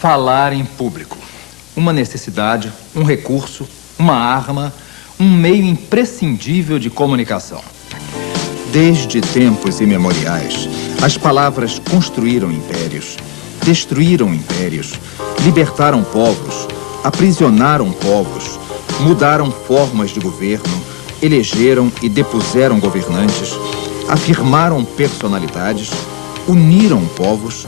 Falar em público. Uma necessidade, um recurso, uma arma, um meio imprescindível de comunicação. Desde tempos imemoriais, as palavras construíram impérios, destruíram impérios, libertaram povos, aprisionaram povos, mudaram formas de governo, elegeram e depuseram governantes, afirmaram personalidades, uniram povos,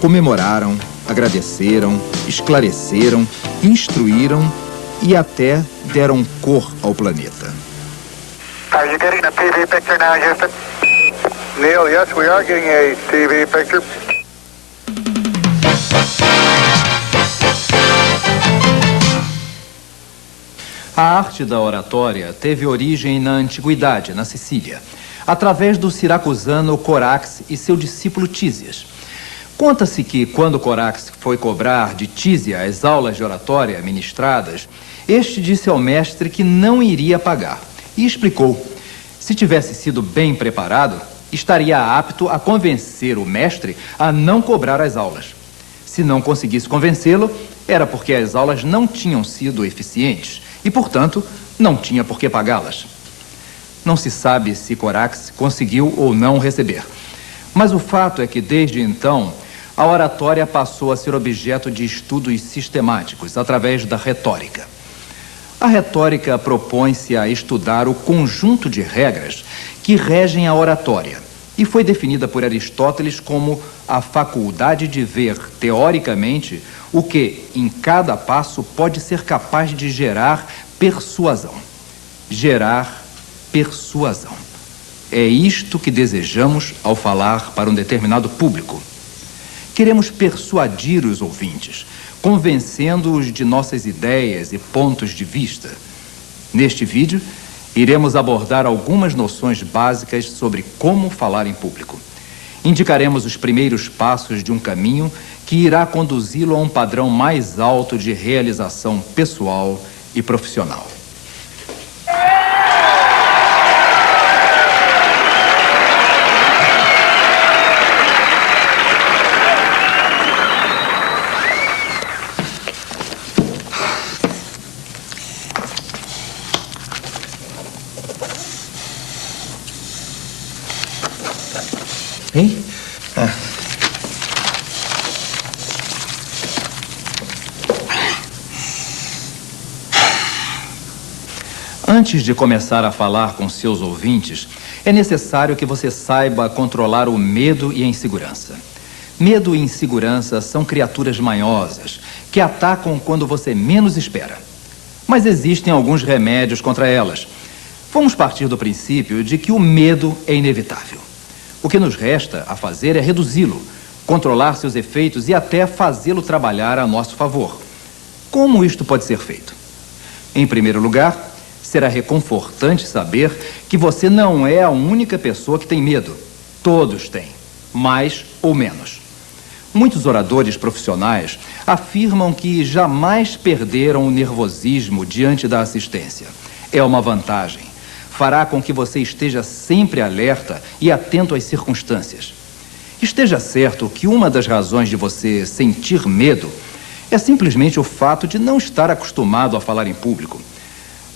comemoraram, agradeceram, esclareceram, instruíram e até deram cor ao planeta. Are you getting a TV picture now, Houston? Neil, yes, we are getting a TV picture. A arte da oratória teve origem na antiguidade, na Sicília, através do siracusano Corax e seu discípulo Tísias. Conta-se que, quando Corax foi cobrar de Tísia as aulas de oratória ministradas, este disse ao mestre que não iria pagar e explicou: se tivesse sido bem preparado, estaria apto a convencer o mestre a não cobrar as aulas. Se não conseguisse convencê-lo, era porque as aulas não tinham sido eficientes e, portanto, não tinha por que pagá-las. Não se sabe se Corax conseguiu ou não receber, mas o fato é que, desde então, a oratória passou a ser objeto de estudos sistemáticos através da retórica. A retórica propõe-se a estudar o conjunto de regras que regem a oratória e foi definida por Aristóteles como a faculdade de ver, teoricamente, o que, em cada passo, pode ser capaz de gerar persuasão. Gerar persuasão. É isto que desejamos ao falar para um determinado público. Queremos persuadir os ouvintes, convencendo-os de nossas ideias e pontos de vista. Neste vídeo, iremos abordar algumas noções básicas sobre como falar em público. Indicaremos os primeiros passos de um caminho que irá conduzi-lo a um padrão mais alto de realização pessoal e profissional. Hein? Antes de começar a falar com seus ouvintes, é necessário que você saiba controlar o medo e a insegurança. Medo e insegurança são criaturas manhosas que atacam quando você menos espera. Mas existem alguns remédios contra elas. Vamos partir do princípio de que o medo é inevitável. O que nos resta a fazer é reduzi-lo, controlar seus efeitos e até fazê-lo trabalhar a nosso favor. Como isto pode ser feito? Em primeiro lugar, será reconfortante saber que você não é a única pessoa que tem medo. Todos têm, mais ou menos. Muitos oradores profissionais afirmam que jamais perderam o nervosismo diante da assistência. É uma vantagem. Fará com que você esteja sempre alerta e atento às circunstâncias. Esteja certo que uma das razões de você sentir medo é simplesmente o fato de não estar acostumado a falar em público.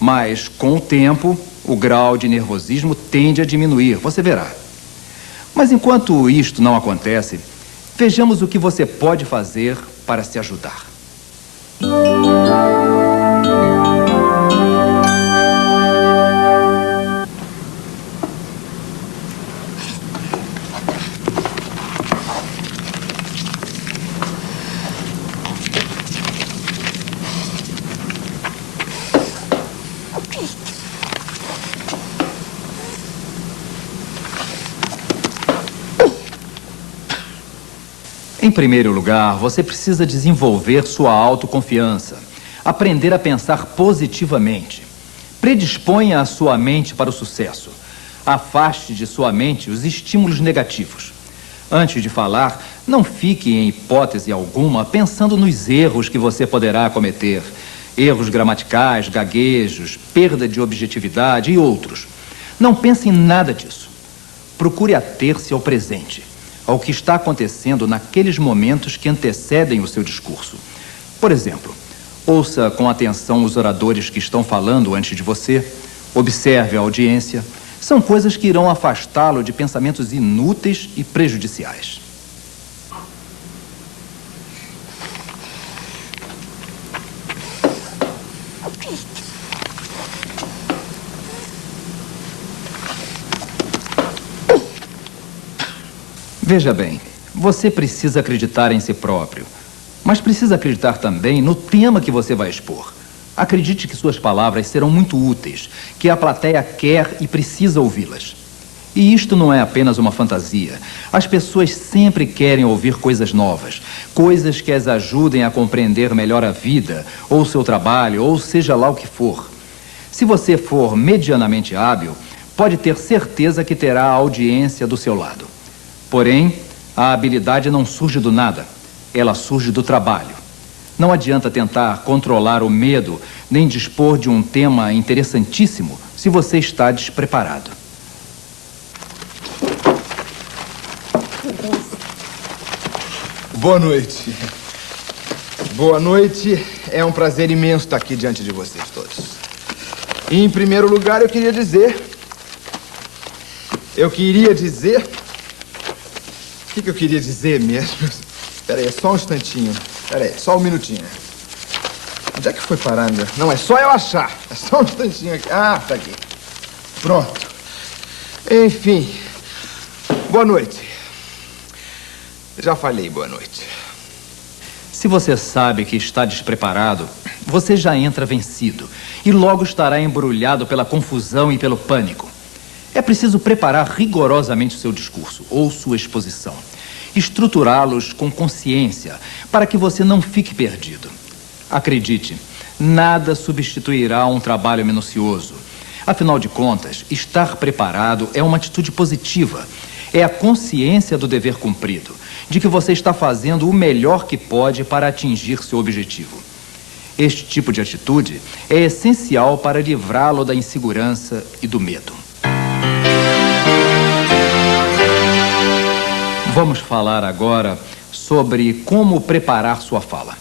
Mas, com o tempo, o grau de nervosismo tende a diminuir, você verá. Mas enquanto isto não acontece, vejamos o que você pode fazer para se ajudar. Em primeiro lugar, você precisa desenvolver sua autoconfiança, aprender a pensar positivamente. Predisponha a sua mente para o sucesso. Afaste de sua mente os estímulos negativos. Antes de falar, não fique em hipótese alguma pensando nos erros que você poderá cometer. Erros gramaticais, gaguejos, perda de objetividade e outros. Não pense em nada disso. Procure ater-se ao presente. ao que está acontecendo naqueles momentos que antecedem o seu discurso. Por exemplo, ouça com atenção os oradores que estão falando antes de você, observe a audiência. São coisas que irão afastá-lo de pensamentos inúteis e prejudiciais. Veja bem, você precisa acreditar em si próprio, mas precisa acreditar também no tema que você vai expor. Acredite que suas palavras serão muito úteis, que a plateia quer e precisa ouvi-las. E isto não é apenas uma fantasia. As pessoas sempre querem ouvir coisas novas, coisas que as ajudem a compreender melhor a vida, ou seu trabalho, ou seja lá o que for. Se você for medianamente hábil, pode ter certeza que terá a audiência do seu lado. Porém, a habilidade não surge do nada, ela surge do trabalho. Não adianta tentar controlar o medo, nem dispor de um tema interessantíssimo se você está despreparado. Boa noite. Boa noite. É um prazer imenso estar aqui diante de vocês todos. E, em primeiro lugar, eu queria dizer... O que eu queria dizer mesmo? Espera aí, só um instantinho. Espera aí, só um minutinho. Onde é que foi parar, meu? Não, é só eu achar. É só um instantinho aqui. Ah, tá aqui. Pronto. Enfim. Boa noite. Já falei boa noite. Se você sabe que está despreparado, você já entra vencido e logo estará embrulhado pela confusão e pelo pânico. É preciso preparar rigorosamente o seu discurso ou sua exposição, estruturá-los com consciência para que você não fique perdido. Acredite, nada substituirá um trabalho minucioso. Afinal de contas, estar preparado é uma atitude positiva. É a consciência do dever cumprido, de que você está fazendo o melhor que pode para atingir seu objetivo. Este tipo de atitude é essencial para livrá-lo da insegurança e do medo. Vamos falar agora sobre como preparar sua fala.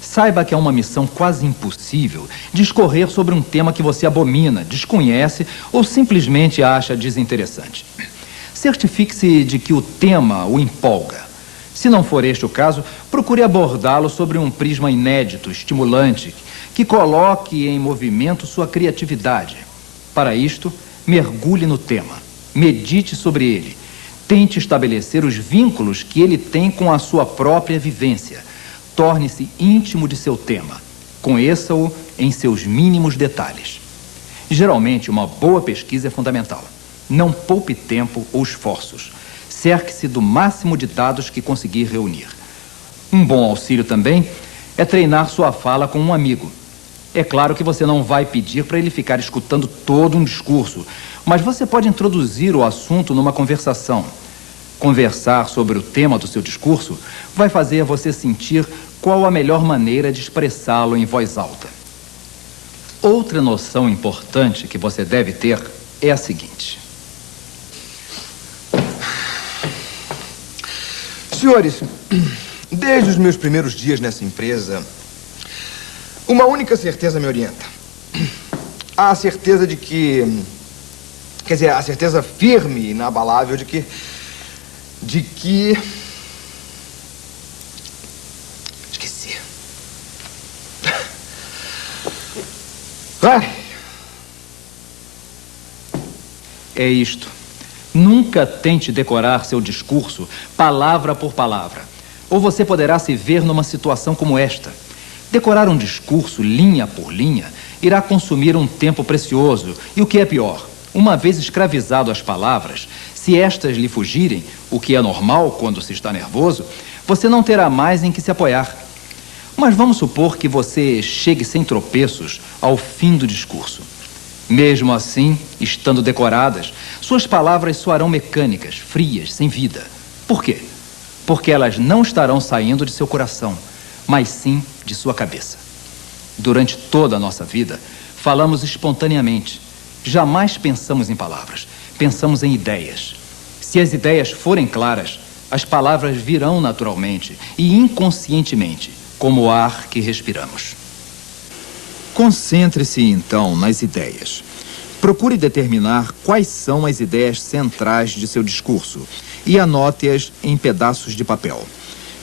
Saiba que é uma missão quase impossível discorrer sobre um tema que você abomina, desconhece ou simplesmente acha desinteressante. Certifique-se de que o tema o empolga. Se não for este o caso, procure abordá-lo sobre um prisma inédito, estimulante, que coloque em movimento sua criatividade. Para isto, mergulhe no tema, medite sobre ele. Tente estabelecer os vínculos que ele tem com a sua própria vivência. Torne-se íntimo de seu tema. Conheça-o em seus mínimos detalhes. Geralmente, uma boa pesquisa é fundamental. Não poupe tempo ou esforços. Cerque-se do máximo de dados que conseguir reunir. Um bom auxílio também é treinar sua fala com um amigo. É claro que você não vai pedir para ele ficar escutando todo um discurso, mas você pode introduzir o assunto numa conversação. Conversar sobre o tema do seu discurso vai fazer você sentir qual a melhor maneira de expressá-lo em voz alta. Outra noção importante que você deve ter é a seguinte. Senhores, desde os meus primeiros dias nessa empresa, uma única certeza me orienta. A certeza de que... Quer dizer, a certeza firme e inabalável de que... Esqueci. Ai. É isto. Nunca tente decorar seu discurso palavra por palavra, ou você poderá se ver numa situação como esta. Decorar um discurso linha por linha irá consumir um tempo precioso e, o que é pior, uma vez escravizado às palavras, se estas lhe fugirem, o que é normal quando se está nervoso, você não terá mais em que se apoiar. Mas vamos supor que você chegue sem tropeços ao fim do discurso. Mesmo assim, estando decoradas, suas palavras soarão mecânicas, frias, sem vida. Por quê? Porque elas não estarão saindo de seu coração, mas sim de sua cabeça. Durante toda a nossa vida, falamos espontaneamente. Jamais pensamos em palavras, pensamos em ideias. Se as ideias forem claras, As palavras virão naturalmente e inconscientemente, como o ar que respiramos. Concentre-se, então, nas ideias. Procure determinar quais são as ideias centrais de seu discurso e anote-as em pedaços de papel.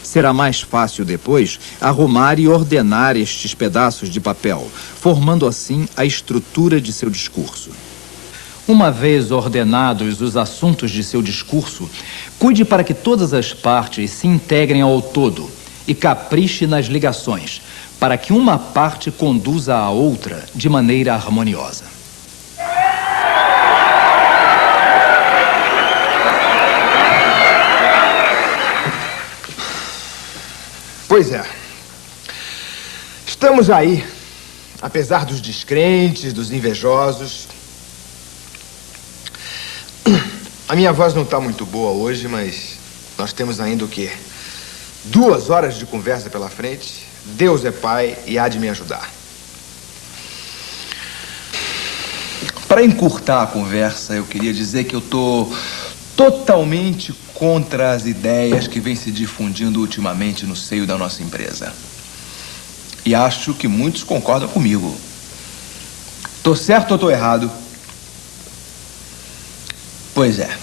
Será mais fácil depois arrumar e ordenar estes pedaços de papel, formando assim a estrutura de seu discurso. Uma vez ordenados os assuntos de seu discurso, cuide para que todas as partes se integrem ao todo e capriche nas ligações, para que uma parte conduza a outra de maneira harmoniosa. Pois é. Estamos aí, apesar dos descrentes, dos invejosos. A minha voz não está muito boa hoje, mas nós temos ainda o quê? 2 horas de conversa pela frente. Deus é Pai e há de me ajudar. Para encurtar a conversa, eu queria dizer que eu estou totalmente contra as ideias que vêm se difundindo ultimamente no seio da nossa empresa. E acho que muitos concordam comigo. Tô certo ou tô errado? Pois é.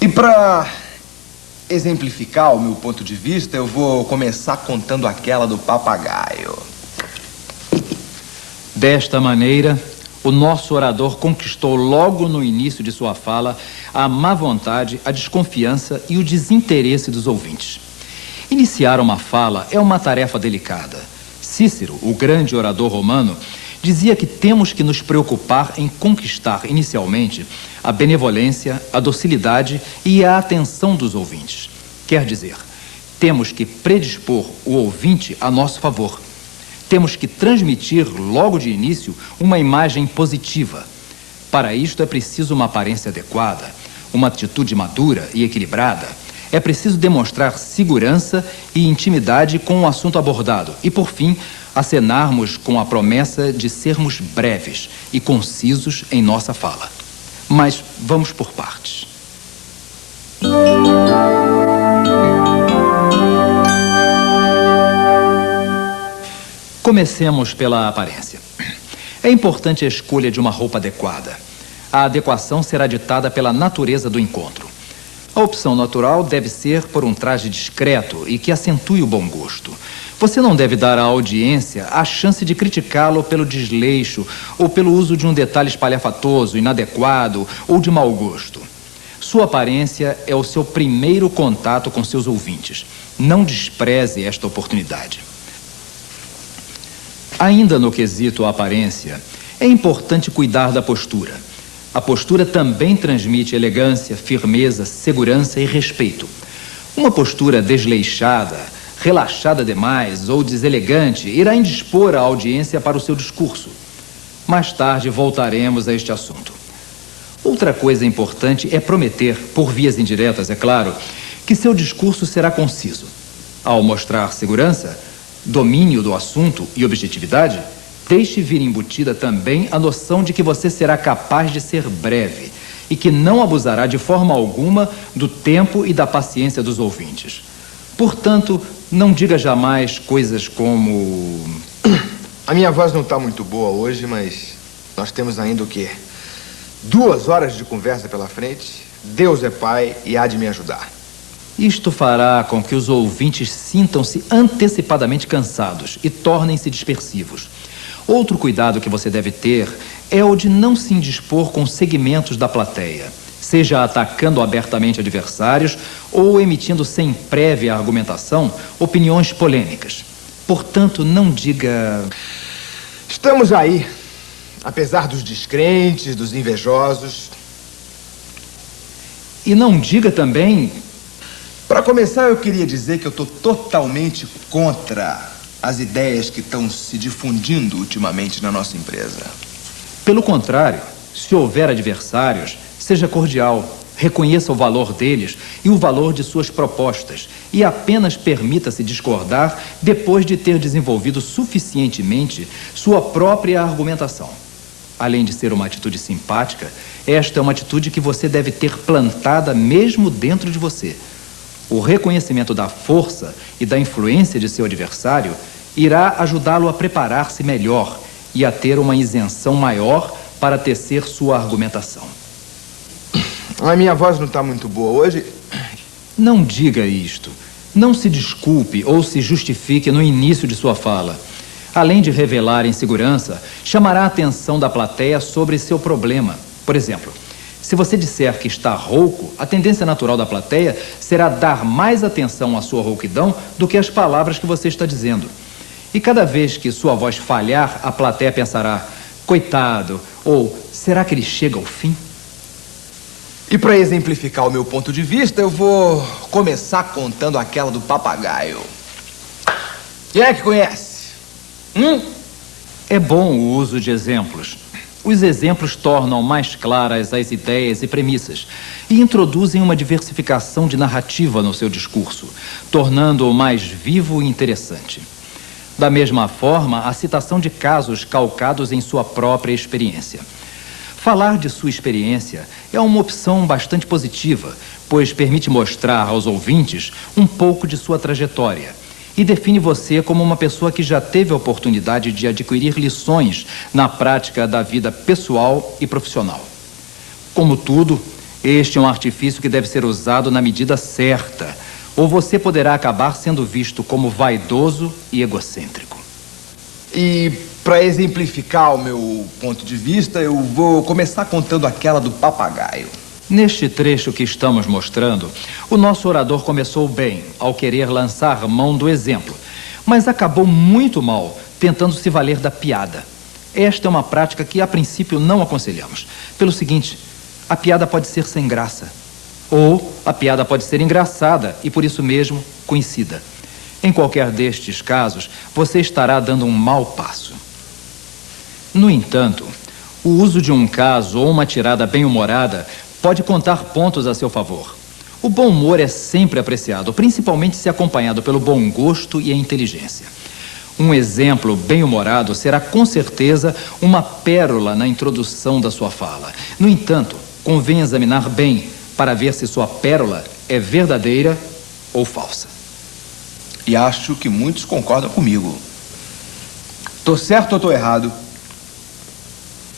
E para exemplificar o meu ponto de vista, eu vou começar contando aquela do papagaio. Desta maneira, o nosso orador conquistou logo no início de sua fala a má vontade, a desconfiança e o desinteresse dos ouvintes. Iniciar uma fala é uma tarefa delicada. Cícero, o grande orador romano, dizia que temos que nos preocupar em conquistar inicialmente a benevolência, a docilidade e a atenção dos ouvintes. Quer dizer, temos que predispor o ouvinte a nosso favor. Temos que transmitir logo de início uma imagem positiva. Para isto é preciso uma aparência adequada, uma atitude madura e equilibrada. É preciso demonstrar segurança e intimidade com o assunto abordado e, por fim, acenarmos com a promessa de sermos breves e concisos em nossa fala. Mas vamos por partes. Comecemos pela aparência. É importante a escolha de uma roupa adequada. A adequação será ditada pela natureza do encontro. A opção natural deve ser por um traje discreto e que acentue o bom gosto. Você não deve dar à audiência a chance de criticá-lo pelo desleixo ou pelo uso de um detalhe espalhafatoso, inadequado ou de mau gosto. Sua aparência é o seu primeiro contato com seus ouvintes. Não despreze esta oportunidade. Ainda no quesito aparência, é importante cuidar da postura. A postura também transmite elegância, firmeza, segurança e respeito. Uma postura desleixada, relaxada demais ou deselegante irá indispor a audiência para o seu discurso. Mais tarde voltaremos a este assunto. Outra coisa importante é prometer, por vias indiretas, é claro, que seu discurso será conciso. Ao mostrar segurança, domínio do assunto e objetividade, deixe vir embutida também a noção de que você será capaz de ser breve e que não abusará de forma alguma do tempo e da paciência dos ouvintes. Portanto, não diga jamais coisas como... A minha voz não está muito boa hoje, mas nós temos ainda o quê? 2 horas de conversa pela frente. Deus é Pai e há de me ajudar. Isto fará com que os ouvintes sintam-se antecipadamente cansados e tornem-se dispersivos. Outro cuidado que você deve ter é o de não se indispor com segmentos da plateia, seja atacando abertamente adversários ou emitindo sem prévia argumentação opiniões polêmicas. Portanto, não diga... Estamos aí, apesar dos descrentes, dos invejosos. E não diga também... Para começar, eu queria dizer que eu estou totalmente contra as ideias que estão se difundindo ultimamente na nossa empresa. Pelo contrário, se houver adversários, seja cordial, reconheça o valor deles e o valor de suas propostas e apenas permita-se discordar depois de ter desenvolvido suficientemente sua própria argumentação. Além de ser uma atitude simpática, esta é uma atitude que você deve ter plantada mesmo dentro de você. O reconhecimento da força e da influência de seu adversário irá ajudá-lo a preparar-se melhor e a ter uma isenção maior para tecer sua argumentação. A minha voz não está muito boa hoje. Não diga isto. Não se desculpe ou se justifique no início de sua fala. Além de revelar insegurança, chamará a atenção da plateia sobre seu problema. Por exemplo, se você disser que está rouco, a tendência natural da plateia será dar mais atenção à sua rouquidão do que às palavras que você está dizendo. E cada vez que sua voz falhar, a plateia pensará, coitado, ou será que ele chega ao fim? E para exemplificar o meu ponto de vista, eu vou começar contando aquela do papagaio. Quem é que conhece? É bom o uso de exemplos. Os exemplos tornam mais claras as ideias e premissas e introduzem uma diversificação de narrativa no seu discurso, tornando-o mais vivo e interessante. Da mesma forma, a citação de casos calcados em sua própria experiência. Falar de sua experiência é uma opção bastante positiva, pois permite mostrar aos ouvintes um pouco de sua trajetória e define você como uma pessoa que já teve a oportunidade de adquirir lições na prática da vida pessoal e profissional. Como tudo, este é um artifício que deve ser usado na medida certa, ou você poderá acabar sendo visto como vaidoso e egocêntrico. E para exemplificar o meu ponto de vista, eu vou começar contando aquela do papagaio. Neste trecho que estamos mostrando, o nosso orador começou bem ao querer lançar mão do exemplo, mas acabou muito mal tentando se valer da piada. Esta é uma prática que a princípio não aconselhamos. Pelo seguinte, a piada pode ser sem graça, ou a piada pode ser engraçada e por isso mesmo conhecida. Em qualquer destes casos, você estará dando um mau passo. No entanto, o uso de um caso ou uma tirada bem-humorada pode contar pontos a seu favor. O bom humor é sempre apreciado, principalmente se acompanhado pelo bom gosto e a inteligência. Um exemplo bem-humorado será com certeza uma pérola na introdução da sua fala. No entanto, convém examinar bem para ver se sua pérola é verdadeira ou falsa. E acho que muitos concordam comigo. Tô certo ou tô errado?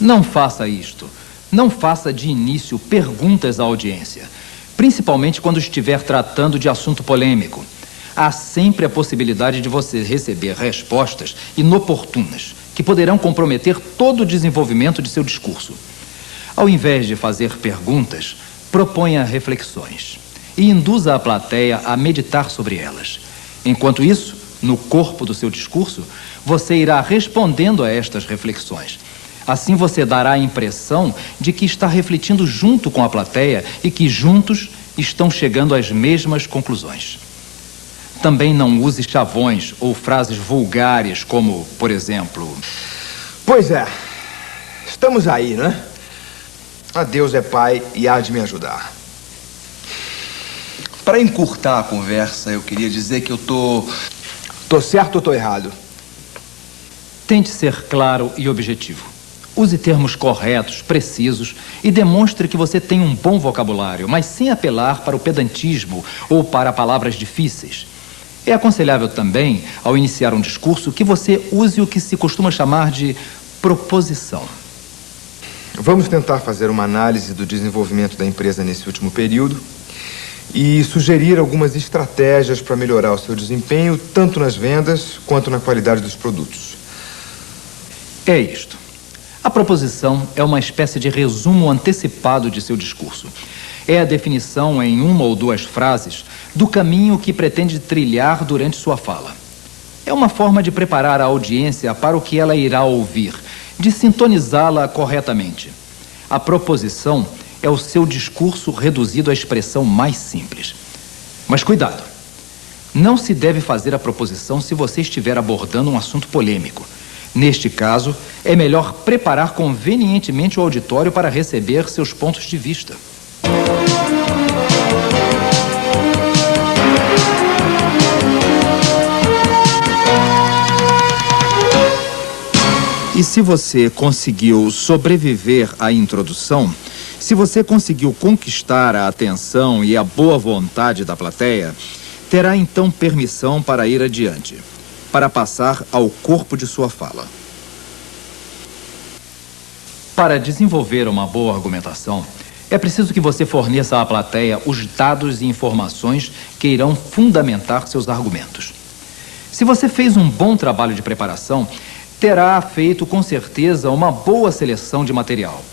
Não faça isto. Não faça de início perguntas à audiência, principalmente quando estiver tratando de assunto polêmico. Há sempre a possibilidade de você receber respostas inoportunas, que poderão comprometer todo o desenvolvimento de seu discurso. Ao invés de fazer perguntas, proponha reflexões e induza a plateia a meditar sobre elas. Enquanto isso, no corpo do seu discurso, você irá respondendo a estas reflexões. Assim você dará a impressão de que está refletindo junto com a plateia e que juntos estão chegando às mesmas conclusões. Também não use chavões ou frases vulgares como, por exemplo... Pois é, estamos aí, né? A Deus é Pai e há de me ajudar. Para encurtar a conversa, eu queria dizer que eu tô certo ou tô errado? Tente ser claro e objetivo. Use termos corretos, precisos e demonstre que você tem um bom vocabulário, mas sem apelar para o pedantismo ou para palavras difíceis. É aconselhável também, ao iniciar um discurso, que você use o que se costuma chamar de proposição. Vamos tentar fazer uma análise do desenvolvimento da empresa nesse último período e sugerir algumas estratégias para melhorar o seu desempenho, tanto nas vendas quanto na qualidade dos produtos. É isto. A proposição é uma espécie de resumo antecipado de seu discurso. É a definição em uma ou duas frases do caminho que pretende trilhar durante sua fala. É uma forma de preparar a audiência para o que ela irá ouvir, de sintonizá-la corretamente. A proposição é o seu discurso reduzido à expressão mais simples. Mas cuidado! Não se deve fazer a proposição se você estiver abordando um assunto polêmico. Neste caso, é melhor preparar convenientemente o auditório para receber seus pontos de vista. E se você conseguiu sobreviver à introdução, se você conseguiu conquistar a atenção e a boa vontade da plateia, terá então permissão para ir adiante, para passar ao corpo de sua fala. Para desenvolver uma boa argumentação, é preciso que você forneça à plateia os dados e informações que irão fundamentar seus argumentos. Se você fez um bom trabalho de preparação, terá feito com certeza uma boa seleção de material.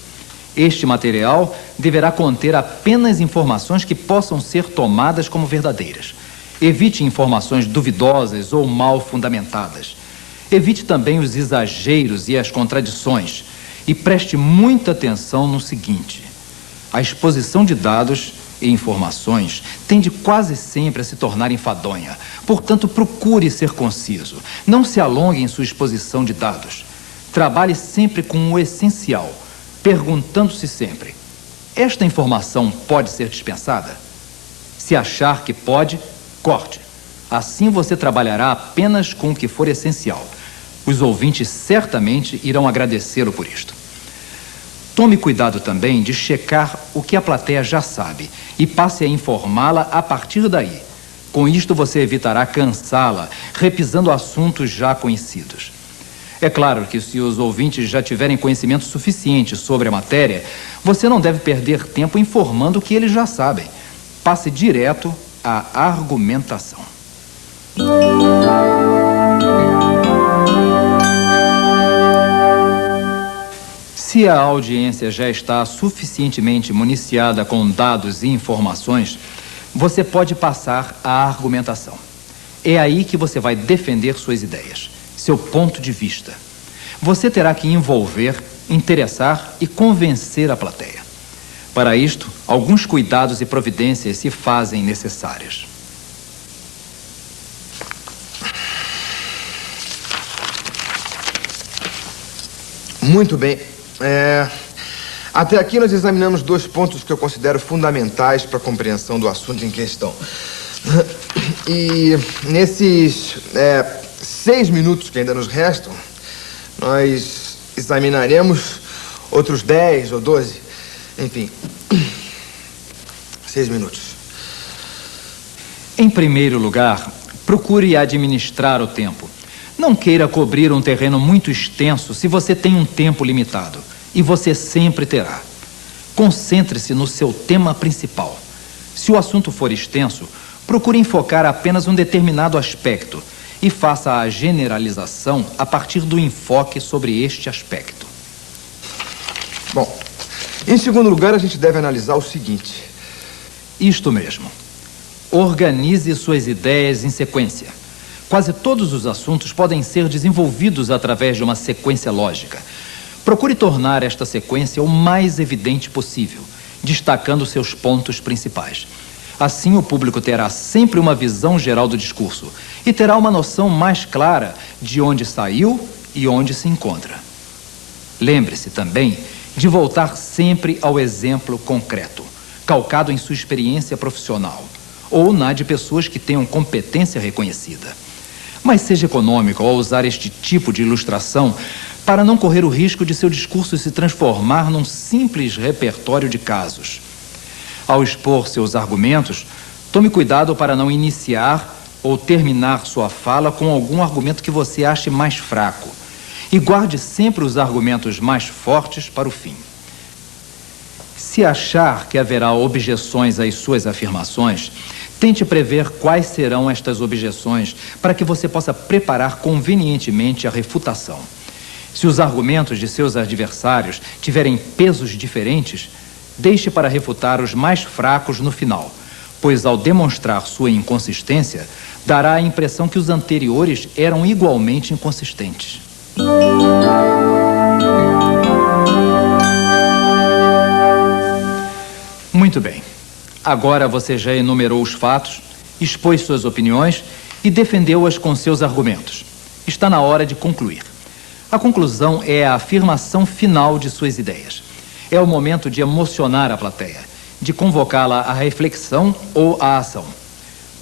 Este material deverá conter apenas informações que possam ser tomadas como verdadeiras. Evite informações duvidosas ou mal fundamentadas. Evite também os exageros e as contradições. E preste muita atenção no seguinte: a exposição de dados e informações tende quase sempre a se tornar enfadonha. Portanto, procure ser conciso. Não se alongue em sua exposição de dados. Trabalhe sempre com o essencial, perguntando-se sempre: esta informação pode ser dispensada? Se achar que pode, corte. Assim você trabalhará apenas com o que for essencial. Os ouvintes certamente irão agradecê-lo por isto. Tome cuidado também de checar o que a plateia já sabe e passe a informá-la a partir daí. Com isto você evitará cansá-la, repisando assuntos já conhecidos. É claro que se os ouvintes já tiverem conhecimento suficiente sobre a matéria, você não deve perder tempo informando o que eles já sabem. Passe direto à argumentação. Se a audiência já está suficientemente municiada com dados e informações, você pode passar à argumentação. É aí que você vai defender suas ideias, seu ponto de vista. Você terá que envolver, interessar e convencer a plateia. Para isto, alguns cuidados e providências se fazem necessárias. Muito bem. Até aqui nós examinamos 2 pontos que eu considero fundamentais para a compreensão do assunto em questão. E nesses 6 minutos que ainda nos restam, nós examinaremos outros 10 ou 12, enfim, 6 minutos. Em primeiro lugar, procure administrar o tempo. Não queira cobrir um terreno muito extenso se você tem um tempo limitado, e você sempre terá. Concentre-se no seu tema principal. Se o assunto for extenso, procure enfocar apenas um determinado aspecto e faça a generalização a partir do enfoque sobre este aspecto. Bom, em segundo lugar, a gente deve analisar o seguinte. Isto mesmo. Organize suas ideias em sequência. Quase todos os assuntos podem ser desenvolvidos através de uma sequência lógica. Procure tornar esta sequência o mais evidente possível, destacando seus pontos principais. Assim, o público terá sempre uma visão geral do discurso e terá uma noção mais clara de onde saiu e onde se encontra. Lembre-se também de voltar sempre ao exemplo concreto, calcado em sua experiência profissional ou na de pessoas que tenham competência reconhecida. Mas seja econômico ao usar este tipo de ilustração para não correr o risco de seu discurso se transformar num simples repertório de casos. Ao expor seus argumentos, tome cuidado para não iniciar ou terminar sua fala com algum argumento que você ache mais fraco. E guarde sempre os argumentos mais fortes para o fim. Se achar que haverá objeções às suas afirmações, tente prever quais serão estas objeções para que você possa preparar convenientemente a refutação. Se os argumentos de seus adversários tiverem pesos diferentes, deixe para refutar os mais fracos no final, pois ao demonstrar sua inconsistência, dará a impressão que os anteriores eram igualmente inconsistentes. Muito bem. Agora você já enumerou os fatos, expôs suas opiniões e defendeu-as com seus argumentos. Está na hora de concluir. A conclusão é a afirmação final de suas ideias. É o momento de emocionar a plateia, de convocá-la à reflexão ou à ação.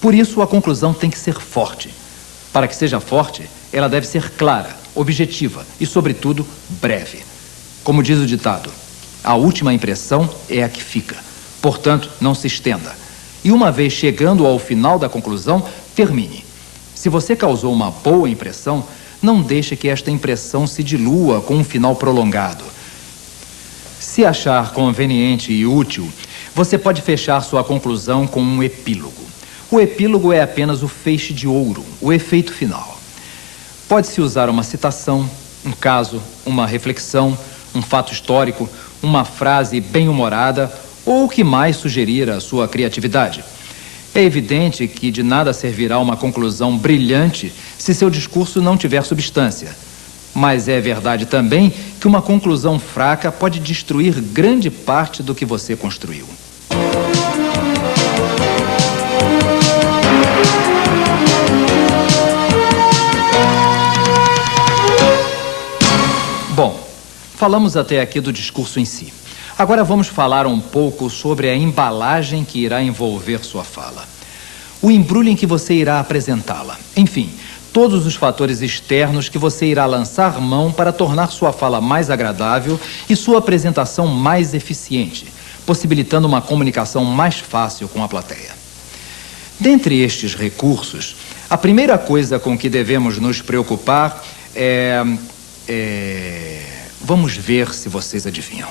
Por isso, a conclusão tem que ser forte. Para que seja forte, ela deve ser clara, objetiva e, sobretudo, breve. Como diz o ditado, a última impressão é a que fica. Portanto, não se estenda. E uma vez chegando ao final da conclusão, termine. Se você causou uma boa impressão, não deixe que esta impressão se dilua com um final prolongado. Se achar conveniente e útil, você pode fechar sua conclusão com um epílogo. O epílogo é apenas o feixe de ouro, o efeito final. Pode-se usar uma citação, um caso, uma reflexão, um fato histórico, uma frase bem-humorada ou o que mais sugerir à sua criatividade. É evidente que de nada servirá uma conclusão brilhante se seu discurso não tiver substância. Mas é verdade também que uma conclusão fraca pode destruir grande parte do que você construiu. Bom, falamos até aqui do discurso em si. Agora vamos falar um pouco sobre a embalagem que irá envolver sua fala. O embrulho em que você irá apresentá-la. Enfim, todos os fatores externos que você irá lançar mão para tornar sua fala mais agradável e sua apresentação mais eficiente, possibilitando uma comunicação mais fácil com a plateia. Dentre estes recursos, a primeira coisa com que devemos nos preocupar Vamos ver se vocês adivinham.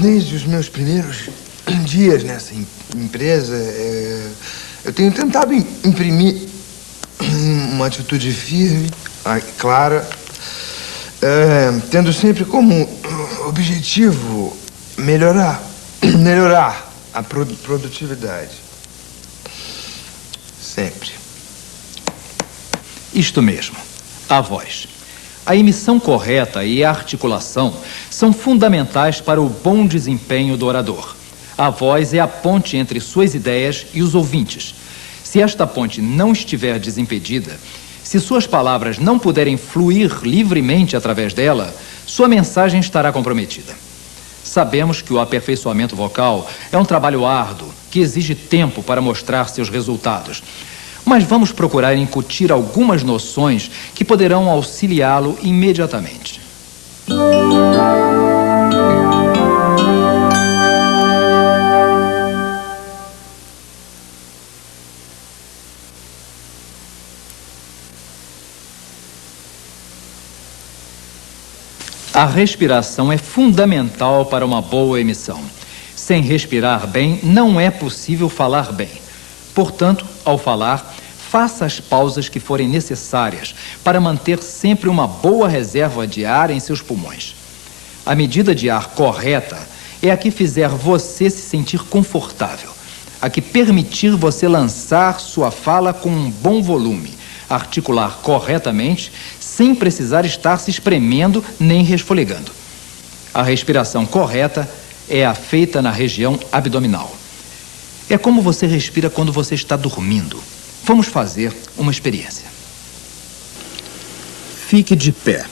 Desde os meus primeiros dias nessa empresa, eu tenho tentado imprimir uma atitude firme, clara, tendo sempre como objetivo melhorar a produtividade. Sempre. Isto mesmo, a voz. A emissão correta e a articulação são fundamentais para o bom desempenho do orador. A voz é a ponte entre suas ideias e os ouvintes. Se esta ponte não estiver desimpedida, se suas palavras não puderem fluir livremente através dela, sua mensagem estará comprometida. Sabemos que o aperfeiçoamento vocal é um trabalho árduo, que exige tempo para mostrar seus resultados. Mas vamos procurar incutir algumas noções que poderão auxiliá-lo imediatamente. A respiração é fundamental para uma boa emissão. Sem respirar bem, não é possível falar bem. Portanto, ao falar, faça as pausas que forem necessárias para manter sempre uma boa reserva de ar em seus pulmões. A medida de ar correta é a que fizer você se sentir confortável, a que permitir você lançar sua fala com um bom volume, articular corretamente, sem precisar estar se espremendo nem resfolegando. A respiração correta é a feita na região abdominal. É como você respira quando você está dormindo. Vamos fazer uma experiência. Fique de pé,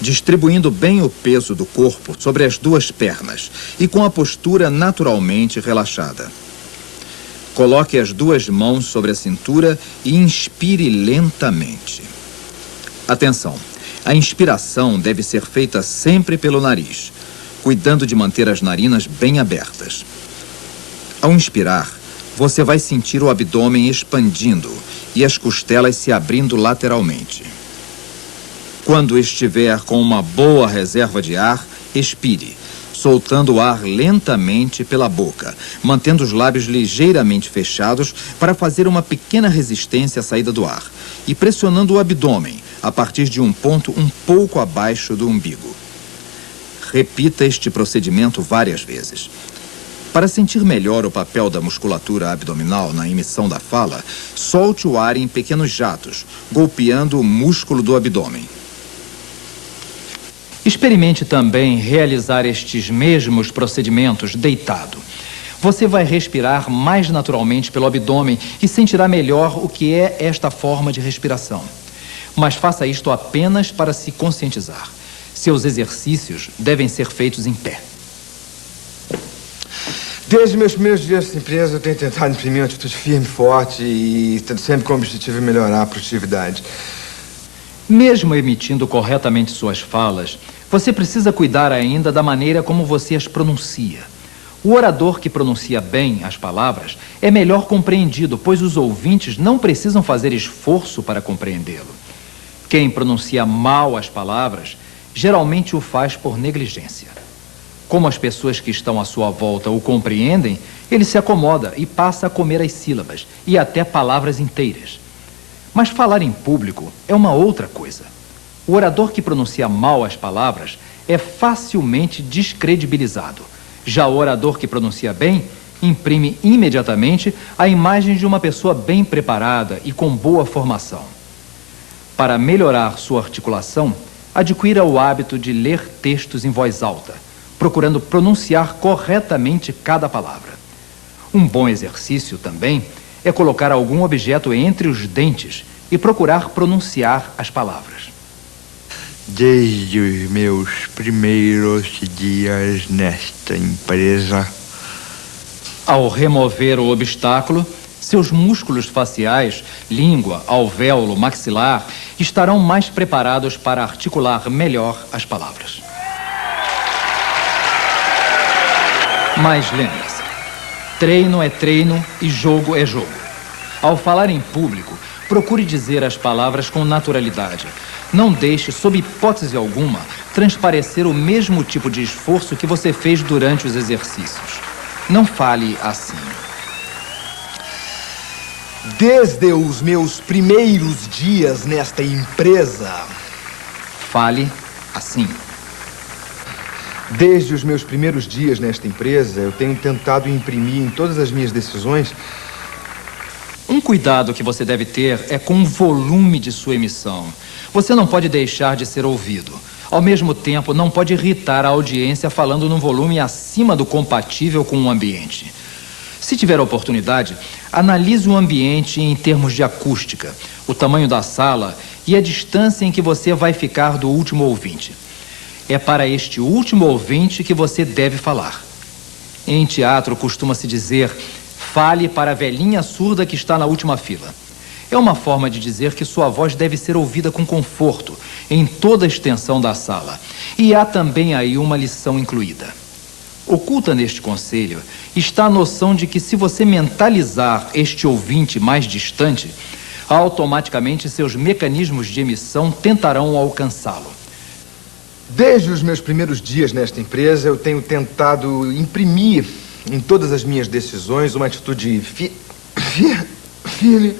distribuindo bem o peso do corpo sobre as duas pernas e com a postura naturalmente relaxada. Coloque as duas mãos sobre a cintura e inspire lentamente. Atenção, a inspiração deve ser feita sempre pelo nariz, cuidando de manter as narinas bem abertas. Ao inspirar, você vai sentir o abdômen expandindo e as costelas se abrindo lateralmente. Quando estiver com uma boa reserva de ar, expire, soltando o ar lentamente pela boca, mantendo os lábios ligeiramente fechados para fazer uma pequena resistência à saída do ar e pressionando o abdômen a partir de um ponto um pouco abaixo do umbigo. Repita este procedimento várias vezes. Para sentir melhor o papel da musculatura abdominal na emissão da fala, solte o ar em pequenos jatos, golpeando o músculo do abdômen. Experimente também realizar estes mesmos procedimentos deitado. Você vai respirar mais naturalmente pelo abdômen e sentirá melhor o que é esta forma de respiração. Mas faça isto apenas para se conscientizar. Seus exercícios devem ser feitos em pé. Desde meus primeiros dias nessa empresa, eu tenho tentado imprimir uma atitude firme, forte e tendo sempre como objetivo melhorar a produtividade. Mesmo emitindo corretamente suas falas, você precisa cuidar ainda da maneira como você as pronuncia. O orador que pronuncia bem as palavras é melhor compreendido, pois os ouvintes não precisam fazer esforço para compreendê-lo. Quem pronuncia mal as palavras, geralmente o faz por negligência. Como as pessoas que estão à sua volta o compreendem, ele se acomoda e passa a comer as sílabas e até palavras inteiras. Mas falar em público é uma outra coisa. O orador que pronuncia mal as palavras é facilmente descredibilizado. Já o orador que pronuncia bem imprime imediatamente a imagem de uma pessoa bem preparada e com boa formação. Para melhorar sua articulação, adquira o hábito de ler textos em voz alta, procurando pronunciar corretamente cada palavra. Um bom exercício também é colocar algum objeto entre os dentes e procurar pronunciar as palavras. Desde os meus primeiros dias nesta empresa, Ao remover o obstáculo, seus músculos faciais, língua, alvéolo, maxilar, estarão mais preparados para articular melhor as palavras. Mas lembre-se, treino é treino e jogo é jogo. Ao falar em público, procure dizer as palavras com naturalidade. Não deixe, sob hipótese alguma, transparecer o mesmo tipo de esforço que você fez durante os exercícios. Não fale assim. Desde os meus primeiros dias nesta empresa... Fale assim. Desde os meus primeiros dias nesta empresa, eu tenho tentado imprimir em todas as minhas decisões... Um cuidado que você deve ter é com o volume de sua emissão. Você não pode deixar de ser ouvido. Ao mesmo tempo, não pode irritar a audiência falando num volume acima do compatível com o ambiente. Se tiver oportunidade, analise o ambiente em termos de acústica, o tamanho da sala e a distância em que você vai ficar do último ouvinte. É para este último ouvinte que você deve falar. Em teatro, costuma-se dizer: fale para a velhinha surda que está na última fila. É uma forma de dizer que sua voz deve ser ouvida com conforto, em toda a extensão da sala. E há também aí uma lição incluída. Oculta neste conselho está a noção de que se você mentalizar este ouvinte mais distante, automaticamente seus mecanismos de emissão tentarão alcançá-lo. Desde os meus primeiros dias nesta empresa, eu tenho tentado imprimir em todas as minhas decisões uma atitude firme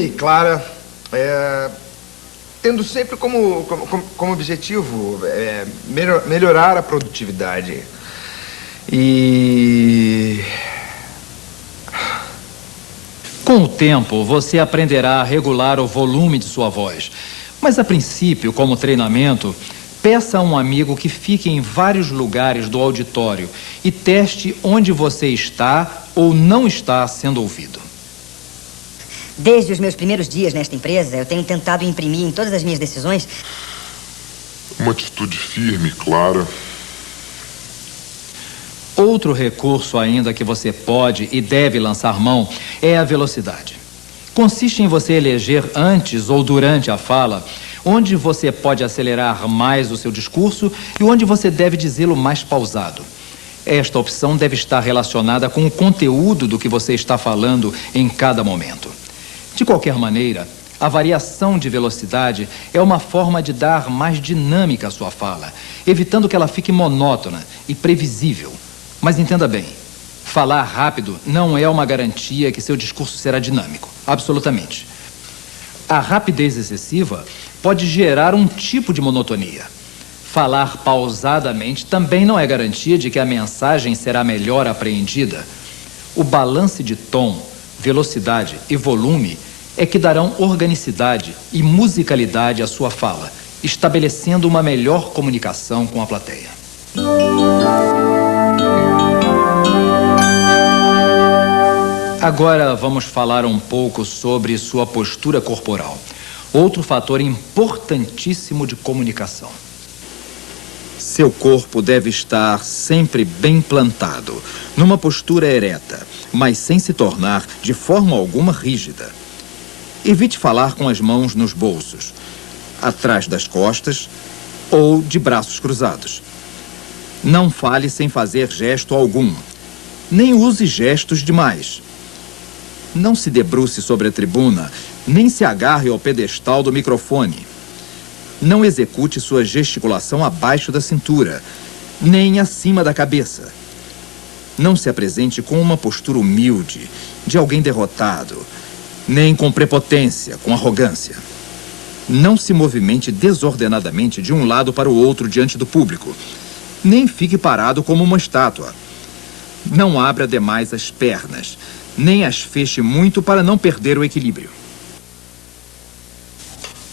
e clara, tendo sempre como objetivo melhorar a produtividade. E... Com o tempo, você aprenderá a regular o volume de sua voz. Mas, a princípio, como treinamento, peça a um amigo que fique em vários lugares do auditório e teste onde você está ou não está sendo ouvido. Desde os meus primeiros dias nesta empresa, eu tenho tentado imprimir em todas as minhas decisões uma atitude firme, clara. Outro recurso ainda que você pode e deve lançar mão é a velocidade. Consiste em você eleger antes ou durante a fala onde você pode acelerar mais o seu discurso e onde você deve dizê-lo mais pausado. Esta opção deve estar relacionada com o conteúdo do que você está falando em cada momento. De qualquer maneira, a variação de velocidade é uma forma de dar mais dinâmica à sua fala, evitando que ela fique monótona e previsível. Mas entenda bem, falar rápido não é uma garantia que seu discurso será dinâmico, absolutamente. A rapidez excessiva pode gerar um tipo de monotonia. Falar pausadamente também não é garantia de que a mensagem será melhor apreendida. O balanço de tom, velocidade e volume é que darão organicidade e musicalidade à sua fala, estabelecendo uma melhor comunicação com a plateia. Agora vamos falar um pouco sobre sua postura corporal, outro fator importantíssimo de comunicação. Seu corpo deve estar sempre bem plantado, numa postura ereta, mas sem se tornar de forma alguma rígida. Evite falar com as mãos nos bolsos, atrás das costas ou de braços cruzados. Não fale sem fazer gesto algum. Nem use gestos demais. Não se debruce sobre a tribuna, nem se agarre ao pedestal do microfone. Não execute sua gesticulação abaixo da cintura, nem acima da cabeça. Não se apresente com uma postura humilde, de alguém derrotado, nem com prepotência, com arrogância. Não se movimente desordenadamente de um lado para o outro diante do público, nem fique parado como uma estátua. Não abra demais as pernas, nem as feche muito para não perder o equilíbrio.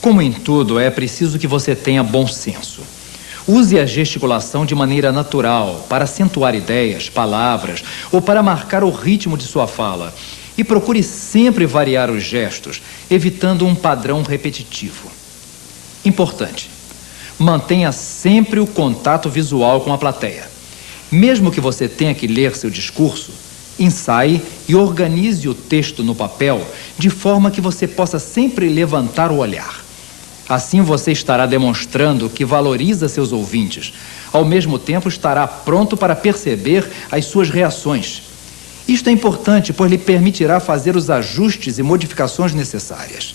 Como em tudo, é preciso que você tenha bom senso. Use a gesticulação de maneira natural, para acentuar ideias, palavras ou para marcar o ritmo de sua fala. E procure sempre variar os gestos, evitando um padrão repetitivo. Importante: mantenha sempre o contato visual com a plateia. Mesmo que você tenha que ler seu discurso, ensaie e organize o texto no papel de forma que você possa sempre levantar o olhar. Assim você estará demonstrando que valoriza seus ouvintes. Ao mesmo tempo estará pronto para perceber as suas reações. Isto é importante, pois lhe permitirá fazer os ajustes e modificações necessárias.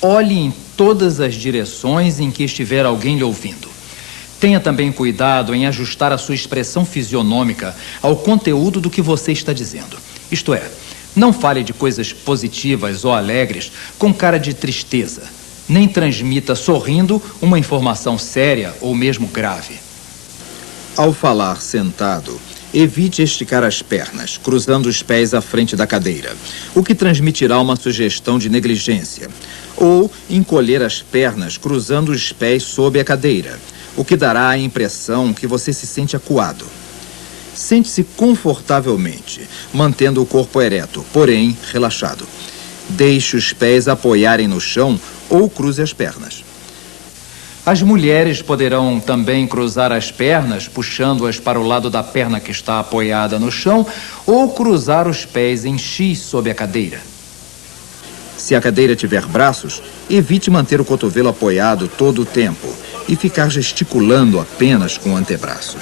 Olhe em todas as direções em que estiver alguém lhe ouvindo. Tenha também cuidado em ajustar a sua expressão fisionômica ao conteúdo do que você está dizendo. Isto é, não fale de coisas positivas ou alegres com cara de tristeza, nem transmita sorrindo uma informação séria ou mesmo grave. Ao falar sentado, evite esticar as pernas, cruzando os pés à frente da cadeira, o que transmitirá uma sugestão de negligência. Ou encolher as pernas, cruzando os pés sob a cadeira, o que dará a impressão que você se sente acuado. Sente-se confortavelmente, mantendo o corpo ereto, porém relaxado. Deixe os pés apoiarem no chão ou cruze as pernas. As mulheres poderão também cruzar as pernas, puxando-as para o lado da perna que está apoiada no chão, ou cruzar os pés em X sob a cadeira. Se a cadeira tiver braços, evite manter o cotovelo apoiado todo o tempo e ficar gesticulando apenas com o antebraço.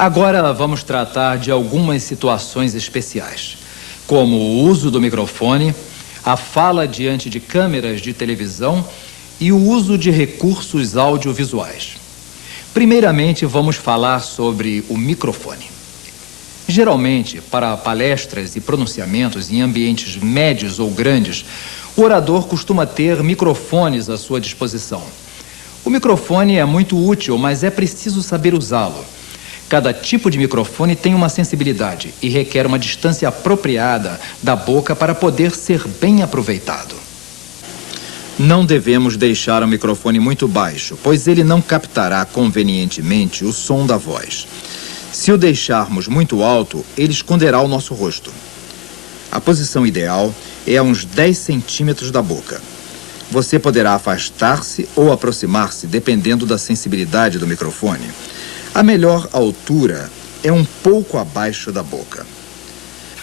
Agora vamos tratar de algumas situações especiais, como o uso do microfone, a fala diante de câmeras de televisão e o uso de recursos audiovisuais. Primeiramente, vamos falar sobre o microfone. Geralmente, para palestras e pronunciamentos em ambientes médios ou grandes, o orador costuma ter microfones à sua disposição. O microfone é muito útil, mas é preciso saber usá-lo. Cada tipo de microfone tem uma sensibilidade e requer uma distância apropriada da boca para poder ser bem aproveitado. Não devemos deixar o microfone muito baixo, pois ele não captará convenientemente o som da voz. Se o deixarmos muito alto, ele esconderá o nosso rosto. A posição ideal é a uns 10 centímetros da boca. Você poderá afastar-se ou aproximar-se, dependendo da sensibilidade do microfone. A melhor altura é um pouco abaixo da boca.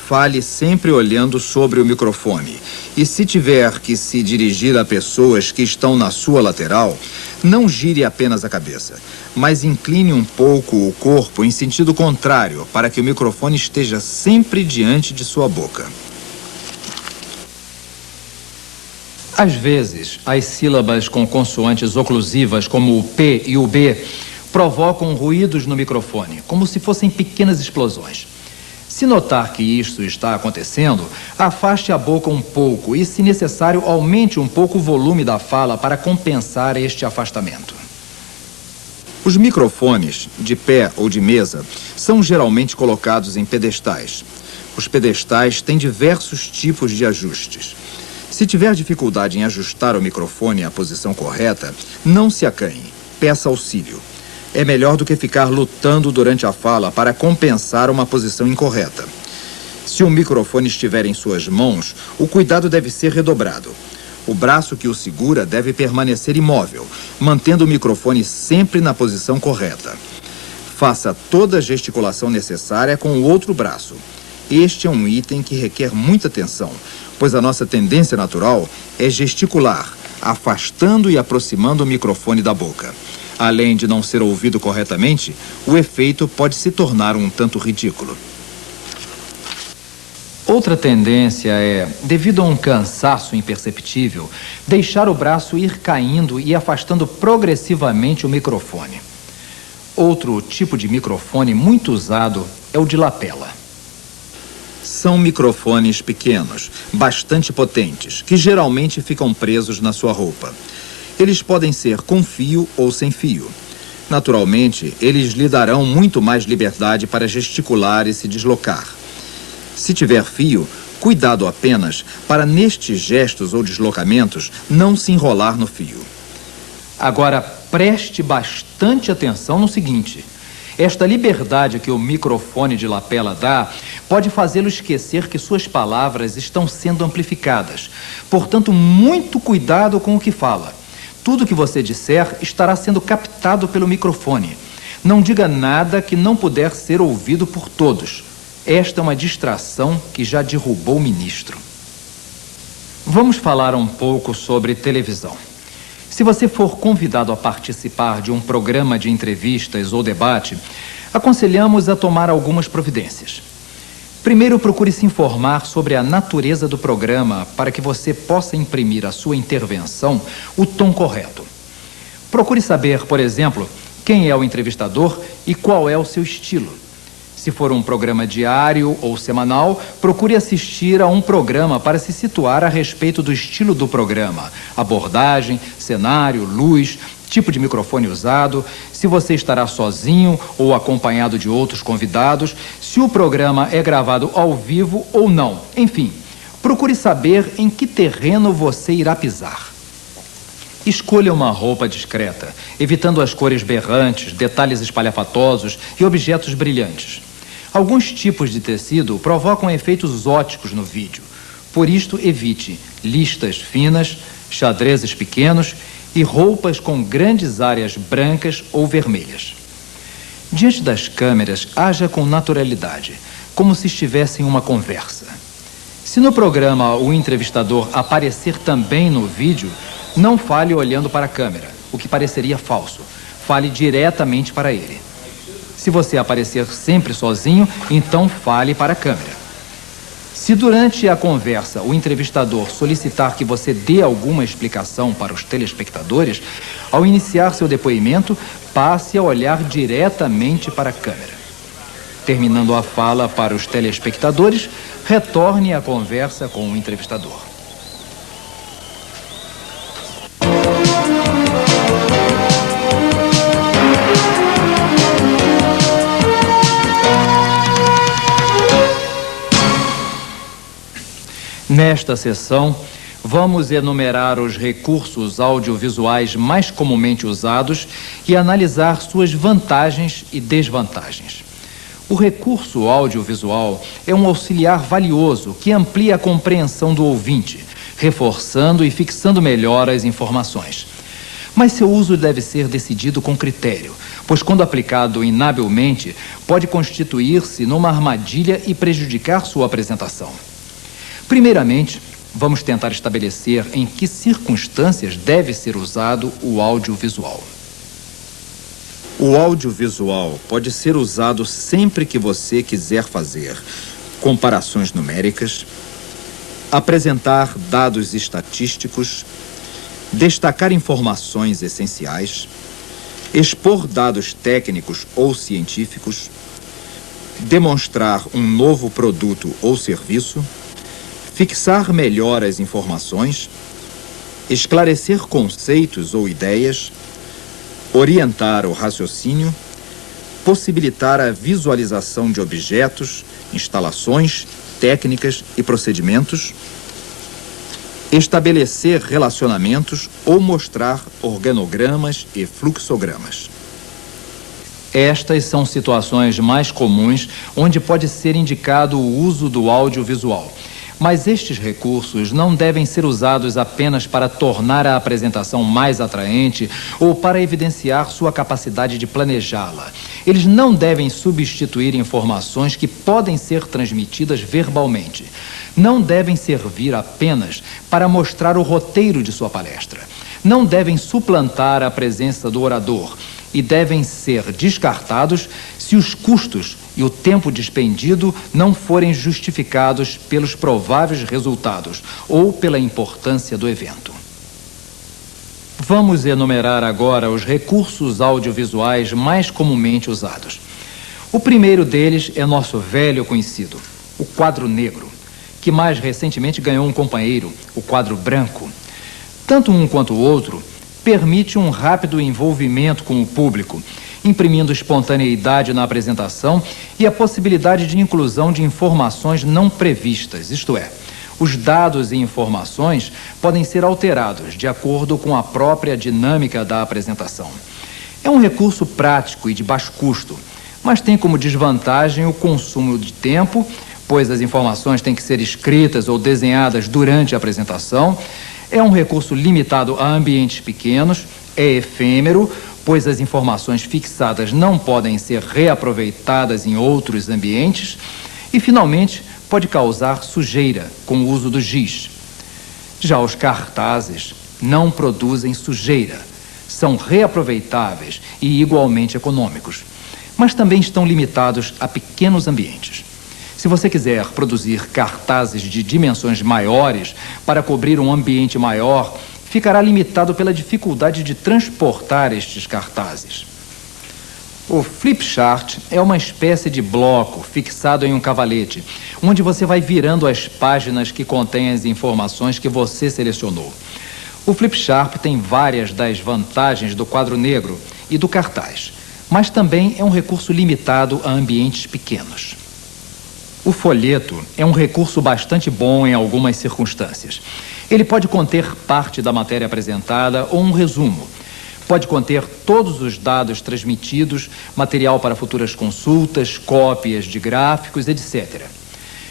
Fale sempre olhando sobre o microfone. E se tiver que se dirigir a pessoas que estão na sua lateral, não gire apenas a cabeça, mas incline um pouco o corpo em sentido contrário, para que o microfone esteja sempre diante de sua boca. Às vezes, as sílabas com consoantes oclusivas, como o P e o B, provocam ruídos no microfone, como se fossem pequenas explosões. Se notar que isto está acontecendo, afaste a boca um pouco e, se necessário, aumente um pouco o volume da fala para compensar este afastamento. Os microfones, de pé ou de mesa, são geralmente colocados em pedestais. Os pedestais têm diversos tipos de ajustes. Se tiver dificuldade em ajustar o microfone à posição correta, não se acanhe, peça auxílio. É melhor do que ficar lutando durante a fala para compensar uma posição incorreta. Se o microfone estiver em suas mãos, o cuidado deve ser redobrado. O braço que o segura deve permanecer imóvel, mantendo o microfone sempre na posição correta. Faça toda a gesticulação necessária com o outro braço. Este é um item que requer muita atenção, pois a nossa tendência natural é gesticular, afastando e aproximando o microfone da boca. Além de não ser ouvido corretamente, o efeito pode se tornar um tanto ridículo. Outra tendência é, devido a um cansaço imperceptível, deixar o braço ir caindo e afastando progressivamente o microfone. Outro tipo de microfone muito usado é o de lapela. São microfones pequenos, bastante potentes, que geralmente ficam presos na sua roupa. Eles podem ser com fio ou sem fio. Naturalmente, eles lhe darão muito mais liberdade para gesticular e se deslocar. Se tiver fio, cuidado apenas para nestes gestos ou deslocamentos não se enrolar no fio. Agora, preste bastante atenção no seguinte. Esta liberdade que o microfone de lapela dá pode fazê-lo esquecer que suas palavras estão sendo amplificadas. Portanto, muito cuidado com o que fala. Tudo que você disser estará sendo captado pelo microfone. Não diga nada que não puder ser ouvido por todos. Esta é uma distração que já derrubou o ministro. Vamos falar um pouco sobre televisão. Se você for convidado a participar de um programa de entrevistas ou debate, aconselhamos a tomar algumas providências. Primeiro, procure se informar sobre a natureza do programa para que você possa imprimir à sua intervenção o tom correto. Procure saber, por exemplo, quem é o entrevistador e qual é o seu estilo. Se for um programa diário ou semanal, procure assistir a um programa para se situar a respeito do estilo do programa, abordagem, cenário, luz, tipo de microfone usado, se você estará sozinho ou acompanhado de outros convidados, se o programa é gravado ao vivo ou não. Enfim, procure saber em que terreno você irá pisar. Escolha uma roupa discreta, evitando as cores berrantes, detalhes espalhafatosos e objetos brilhantes. Alguns tipos de tecido provocam efeitos óticos no vídeo. Por isto, evite listas finas, xadrezes pequenos e roupas com grandes áreas brancas ou vermelhas. Diante das câmeras, haja com naturalidade, como se estivesse em uma conversa. Se no programa o entrevistador aparecer também no vídeo, não fale olhando para a câmera, o que pareceria falso. Fale diretamente para ele. Se você aparecer sempre sozinho, então fale para a câmera. Se durante a conversa o entrevistador solicitar que você dê alguma explicação para os telespectadores, ao iniciar seu depoimento, passe a olhar diretamente para a câmera. Terminando a fala para os telespectadores, retorne à conversa com o entrevistador. Nesta sessão, vamos enumerar os recursos audiovisuais mais comumente usados e analisar suas vantagens e desvantagens. O recurso audiovisual é um auxiliar valioso que amplia a compreensão do ouvinte, reforçando e fixando melhor as informações. Mas seu uso deve ser decidido com critério, pois quando aplicado inabilmente, pode constituir-se numa armadilha e prejudicar sua apresentação. Primeiramente, vamos tentar estabelecer em que circunstâncias deve ser usado o audiovisual. O audiovisual pode ser usado sempre que você quiser fazer comparações numéricas, apresentar dados estatísticos, destacar informações essenciais, expor dados técnicos ou científicos, demonstrar um novo produto ou serviço, fixar melhor as informações, esclarecer conceitos ou ideias, orientar o raciocínio, possibilitar a visualização de objetos, instalações, técnicas e procedimentos, estabelecer relacionamentos ou mostrar organogramas e fluxogramas. Estas são situações mais comuns onde pode ser indicado o uso do audiovisual. Mas estes recursos não devem ser usados apenas para tornar a apresentação mais atraente ou para evidenciar sua capacidade de planejá-la. Eles não devem substituir informações que podem ser transmitidas verbalmente. Não devem servir apenas para mostrar o roteiro de sua palestra. Não devem suplantar a presença do orador e devem ser descartados se os custos e o tempo despendido não forem justificados pelos prováveis resultados ou pela importância do evento. Vamos enumerar agora os recursos audiovisuais mais comumente usados. O primeiro deles é nosso velho conhecido, o quadro negro, que mais recentemente ganhou um companheiro, o quadro branco. Tanto um quanto o outro permite um rápido envolvimento com o público, imprimindo espontaneidade na apresentação e a possibilidade de inclusão de informações não previstas, isto é, os dados e informações podem ser alterados de acordo com a própria dinâmica da apresentação. É um recurso prático e de baixo custo, mas tem como desvantagem o consumo de tempo, pois as informações têm que ser escritas ou desenhadas durante a apresentação. É um recurso limitado a ambientes pequenos, é efêmero, pois as informações fixadas não podem ser reaproveitadas em outros ambientes e, finalmente, pode causar sujeira com o uso do giz. Já os cartazes não produzem sujeira, são reaproveitáveis e igualmente econômicos, mas também estão limitados a pequenos ambientes. Se você quiser produzir cartazes de dimensões maiores para cobrir um ambiente maior, ficará limitado pela dificuldade de transportar estes cartazes. O flip chart é uma espécie de bloco fixado em um cavalete, onde você vai virando as páginas que contêm as informações que você selecionou. O flip chart tem várias das vantagens do quadro negro e do cartaz, mas também é um recurso limitado a ambientes pequenos. O folheto é um recurso bastante bom em algumas circunstâncias. Ele pode conter parte da matéria apresentada ou um resumo. Pode conter todos os dados transmitidos, material para futuras consultas, cópias de gráficos, etc.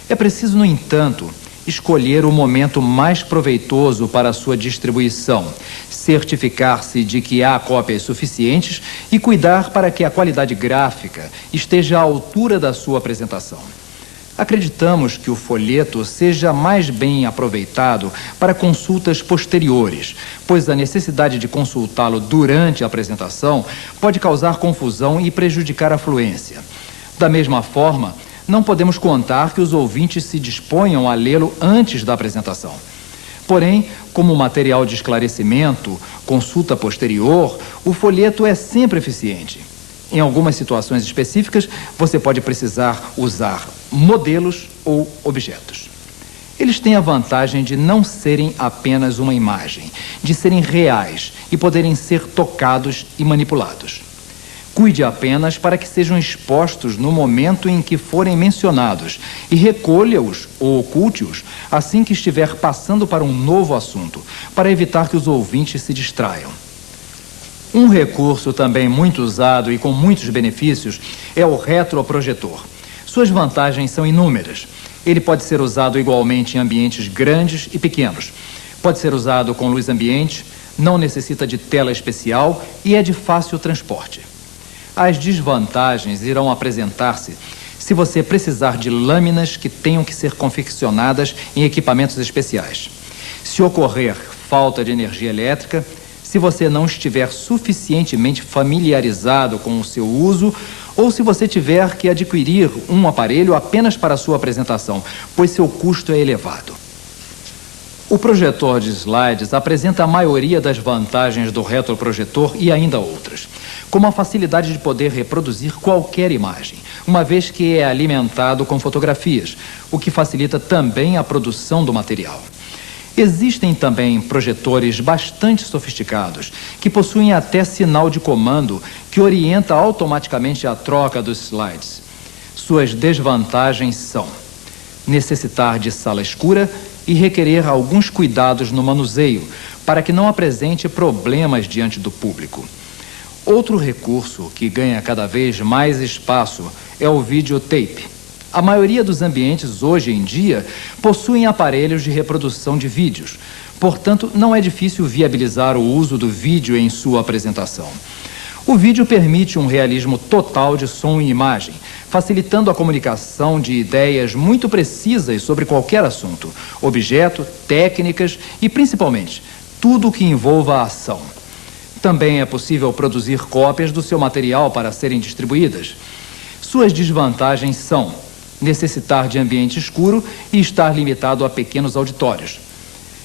É preciso, no entanto, escolher o momento mais proveitoso para a sua distribuição, certificar-se de que há cópias suficientes e cuidar para que a qualidade gráfica esteja à altura da sua apresentação. Acreditamos que o folheto seja mais bem aproveitado para consultas posteriores, pois a necessidade de consultá-lo durante a apresentação pode causar confusão e prejudicar a fluência. Da mesma forma, não podemos contar que os ouvintes se disponham a lê-lo antes da apresentação. Porém, como material de esclarecimento, consulta posterior, o folheto é sempre eficiente. Em algumas situações específicas, você pode precisar usar modelos ou objetos. Eles têm a vantagem de não serem apenas uma imagem, de serem reais e poderem ser tocados e manipulados. Cuide apenas para que sejam expostos no momento em que forem mencionados e recolha-os ou oculte-os assim que estiver passando para um novo assunto, para evitar que os ouvintes se distraiam. Um recurso também muito usado e com muitos benefícios é o retroprojetor. Suas vantagens são inúmeras. Ele pode ser usado igualmente em ambientes grandes e pequenos. Pode ser usado com luz ambiente, não necessita de tela especial e é de fácil transporte. As desvantagens irão apresentar-se se você precisar de lâminas que tenham que ser confeccionadas em equipamentos especiais. Se ocorrer falta de energia elétrica, se você não estiver suficientemente familiarizado com o seu uso ou se você tiver que adquirir um aparelho apenas para a sua apresentação, pois seu custo é elevado. O projetor de slides apresenta a maioria das vantagens do retroprojetor e ainda outras, como a facilidade de poder reproduzir qualquer imagem, uma vez que é alimentado com fotografias, o que facilita também a produção do material. Existem também projetores bastante sofisticados, que possuem até sinal de comando que orienta automaticamente a troca dos slides. Suas desvantagens são necessitar de sala escura e requerer alguns cuidados no manuseio, para que não apresente problemas diante do público. Outro recurso que ganha cada vez mais espaço é o videotape. A maioria dos ambientes hoje em dia possuem aparelhos de reprodução de vídeos. Portanto, não é difícil viabilizar o uso do vídeo em sua apresentação. O vídeo permite um realismo total de som e imagem, facilitando a comunicação de ideias muito precisas sobre qualquer assunto, objeto, técnicas e, principalmente, tudo o que envolva a ação. Também é possível produzir cópias do seu material para serem distribuídas. Suas desvantagens são necessitar de ambiente escuro e estar limitado a pequenos auditórios.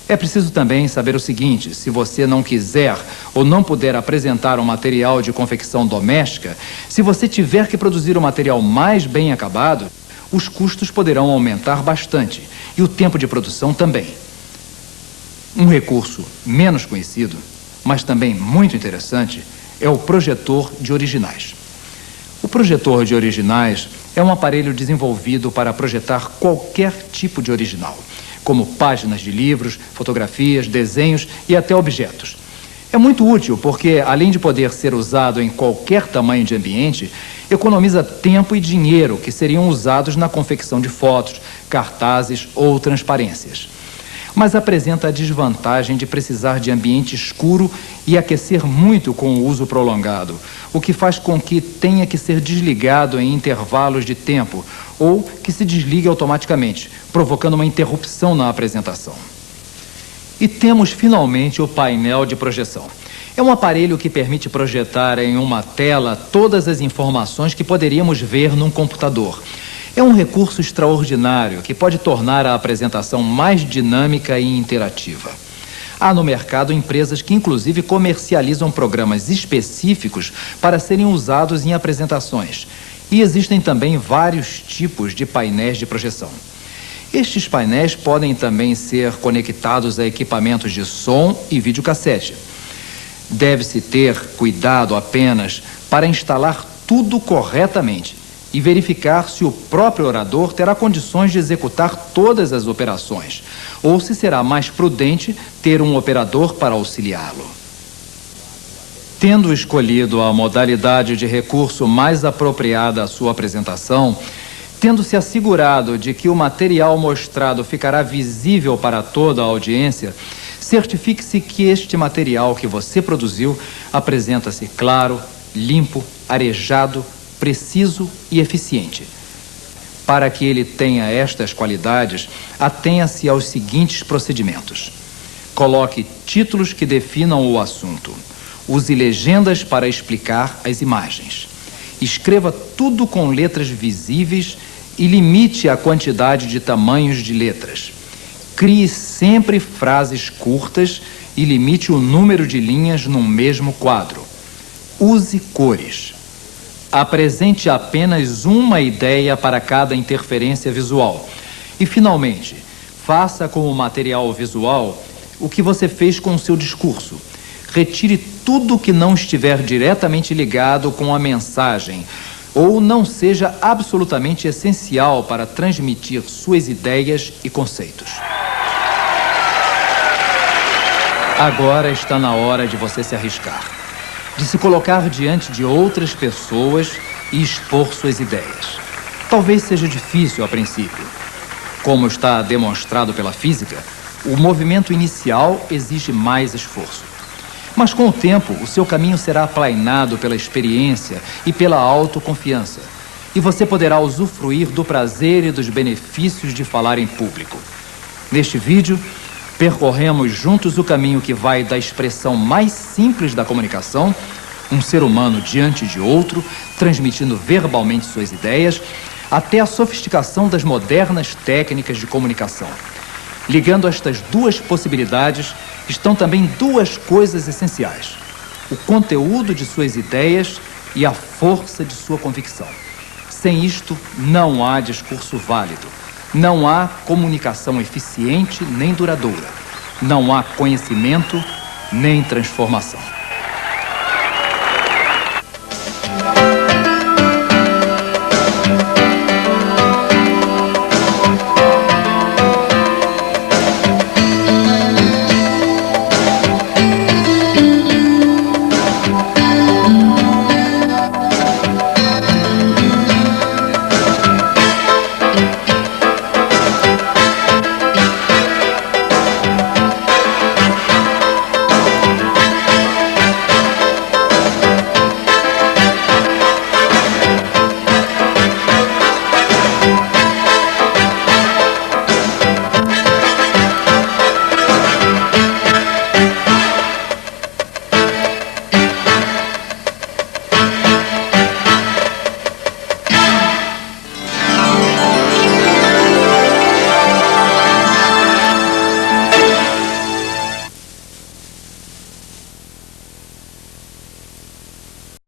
É preciso também saber o seguinte: se você não quiser ou não puder apresentar um material de confecção doméstica, se você tiver que produzir um material mais bem acabado, os custos poderão aumentar bastante e o tempo de produção também. Um recurso menos conhecido, mas também muito interessante, é o projetor de originais. O projetor de originais é um aparelho desenvolvido para projetar qualquer tipo de original, como páginas de livros, fotografias, desenhos e até objetos. É muito útil porque, além de poder ser usado em qualquer tamanho de ambiente, economiza tempo e dinheiro que seriam usados na confecção de fotos, cartazes ou transparências. Mas apresenta a desvantagem de precisar de ambiente escuro e aquecer muito com o uso prolongado, o que faz com que tenha que ser desligado em intervalos de tempo ou que se desligue automaticamente, provocando uma interrupção na apresentação. E temos finalmente o painel de projeção. É um aparelho que permite projetar em uma tela todas as informações que poderíamos ver num computador. É um recurso extraordinário que pode tornar a apresentação mais dinâmica e interativa. Há no mercado empresas que inclusive comercializam programas específicos para serem usados em apresentações. E existem também vários tipos de painéis de projeção. Estes painéis podem também ser conectados a equipamentos de som e videocassete. Deve-se ter cuidado apenas para instalar tudo corretamente e verificar se o próprio orador terá condições de executar todas as operações, ou se será mais prudente ter um operador para auxiliá-lo. Tendo escolhido a modalidade de recurso mais apropriada à sua apresentação, tendo-se assegurado de que o material mostrado ficará visível para toda a audiência, certifique-se que este material que você produziu apresenta-se claro, limpo, arejado, preciso e eficiente. Para que ele tenha estas qualidades, atenha-se aos seguintes procedimentos. Coloque títulos que definam o assunto. Use legendas para explicar as imagens. Escreva tudo com letras visíveis e limite a quantidade de tamanhos de letras. Crie sempre frases curtas e limite o número de linhas num mesmo quadro. Use cores. Apresente apenas uma ideia para cada interferência visual. E, finalmente, faça com o material visual o que você fez com o seu discurso. Retire tudo que não estiver diretamente ligado com a mensagem ou não seja absolutamente essencial para transmitir suas ideias e conceitos. Agora está na hora de você se arriscar, de se colocar diante de outras pessoas e expor suas ideias. Talvez seja difícil a princípio. Como está demonstrado pela física, o movimento inicial exige mais esforço. Mas com o tempo, o seu caminho será aplainado pela experiência e pela autoconfiança. E você poderá usufruir do prazer e dos benefícios de falar em público. Neste vídeo, percorremos juntos o caminho que vai da expressão mais simples da comunicação, um ser humano diante de outro, transmitindo verbalmente suas ideias, até a sofisticação das modernas técnicas de comunicação. Ligando estas duas possibilidades, estão também duas coisas essenciais: o conteúdo de suas ideias e a força de sua convicção. Sem isto, não há discurso válido, não há comunicação eficiente nem duradoura, não há conhecimento nem transformação.